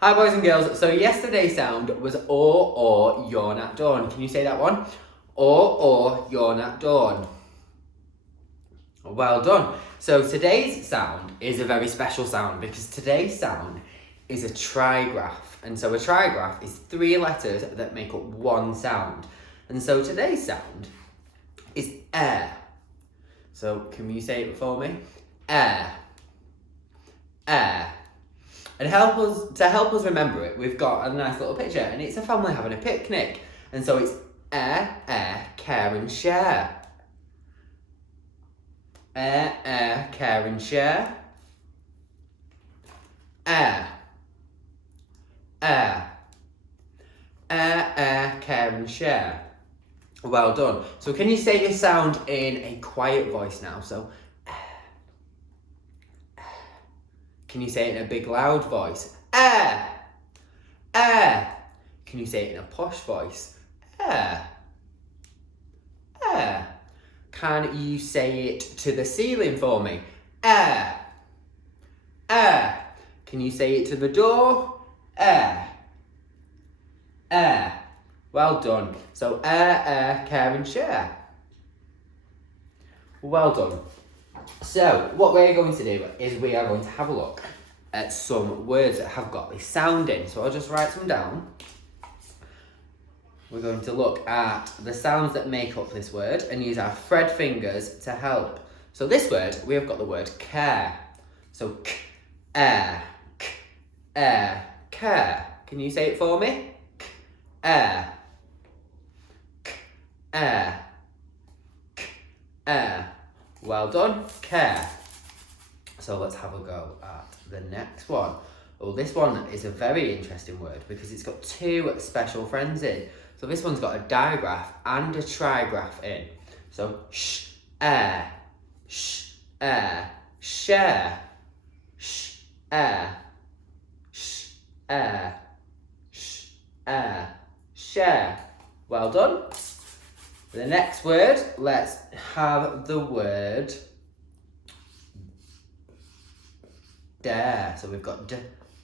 Hi boys and girls, so yesterday's sound was or, yawn at dawn. Can you say that one? Or, yawn at dawn. Well done. So today's sound is a very special sound because today's sound is a trigraph. And so a trigraph is 3 letters that make up one sound. And so today's sound is air. So can you say it for me? Air. Air. And to help us remember it, we've got a nice little picture, and it's a family having a picnic. And so it's air, care and share. Air, care and share. Air, care and share. Well done. So can you say your sound in a quiet voice now? So can you say it in a big loud voice? Air. Can you say it in a posh voice? Air. Can you say it to the ceiling for me? Air. Can you say it to the door? Air. Well done. So air, care and share. Well done. So, what we're going to do is we are going to have a look at some words that have got this sound in. So I'll just write some down. We're going to look at the sounds that make up this word and use our thread fingers to help. So this word, we have got the word care. So air, care. Can you say it for me? Air. Well done, care. So let's have a go at the next one. Well, this one is a very interesting word because it's got 2 special friends in. So this one's got a digraph and a trigraph in. So air, share, share. Well done. The next word, let's have the word dare. So we've got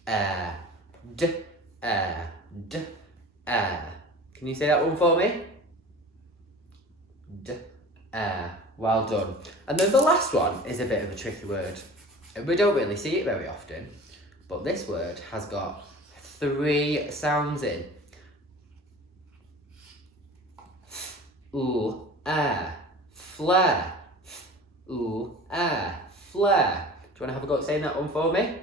air. Can you say that one for me? Air. Well done. And then the last one is a bit of a tricky word. We don't really see it very often, but this word has got 3 sounds in. Ooh, air, flare. Ooh, air, flare. Do you want to have a go at saying that one for me?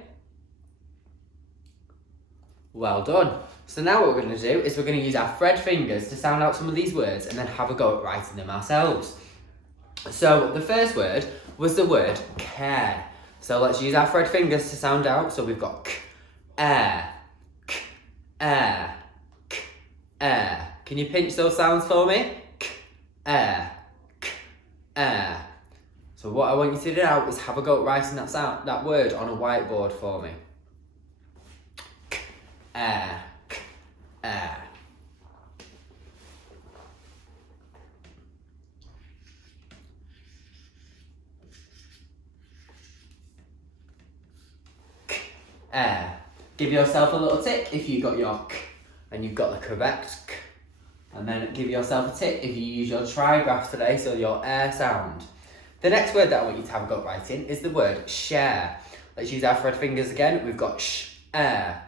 Well done. So now what we're going to do is we're going to use our thread fingers to sound out some of these words and then have a go at writing them ourselves. So the first word was the word care. So let's use our thread fingers to sound out. So we've got air. Can you pinch those sounds for me? Air. So what I want you to do now is have a go at writing that word on a whiteboard for me. Air. Air. Give yourself a little tick if you got your k and you've got the correct k. And then give yourself a tick if you use your trigraph today, so your air sound. The next word that I want you to have a go at writing is the word share. Let's use our thread fingers again. We've got air.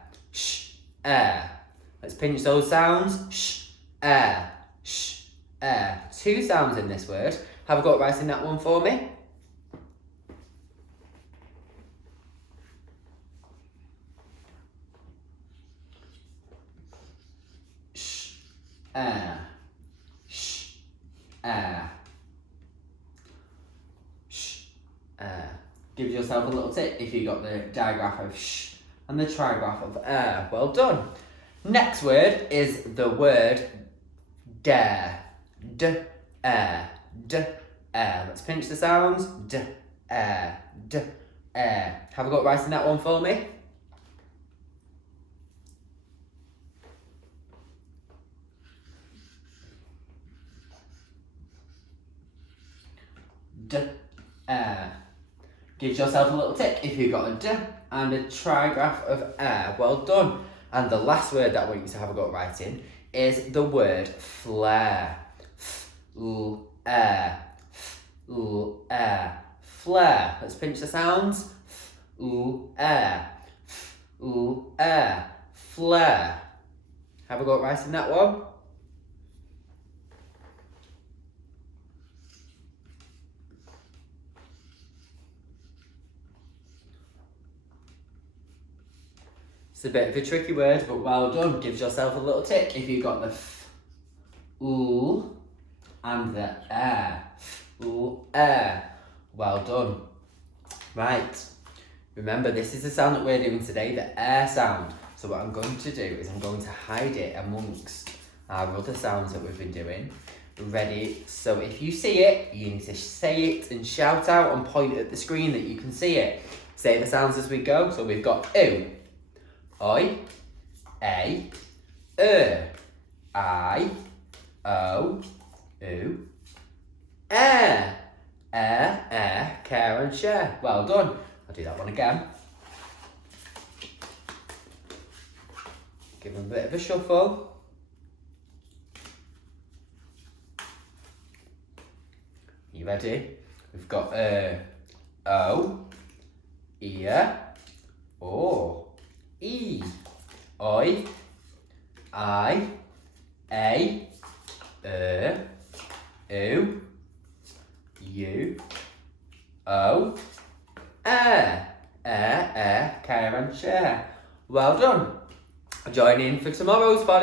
Let's pinch those sounds. Air. 2 sounds in this word. Have a go at writing that one for me. Air. Give yourself a little tip if you got the digraph of sh and the trigraph of air. Well done. Next word is the word dare. Air. Let's pinch the sounds. Air. Have a go at writing that one for me. Air. Give yourself a little tick if you got a d and a trigraph of air. Well done. And the last word that I want you to have a go at writing is the word flare. Flare. Flare. Flare. Let's pinch the sounds. Flare. Flare. Flare. Have a go at writing that one. It's a bit of a tricky word, but well done. Gives yourself a little tick if you got the f, and the air. Well done. Right. Remember, this is the sound that we're doing today, the air sound. So what I'm going to do is I'm going to hide it amongst our other sounds that we've been doing. Ready? So if you see it, you need to say it and shout out and point at the screen that you can see it. Say the sounds as we go. So we've got oo, oi, a, I, o, oo, air, care and share. Well done. I'll do that one again. Give them a bit of a shuffle. You ready? We've got o, ear, o, e, oi, I, a, oo, you, o, care and share. Well done. Join in for tomorrow's fun.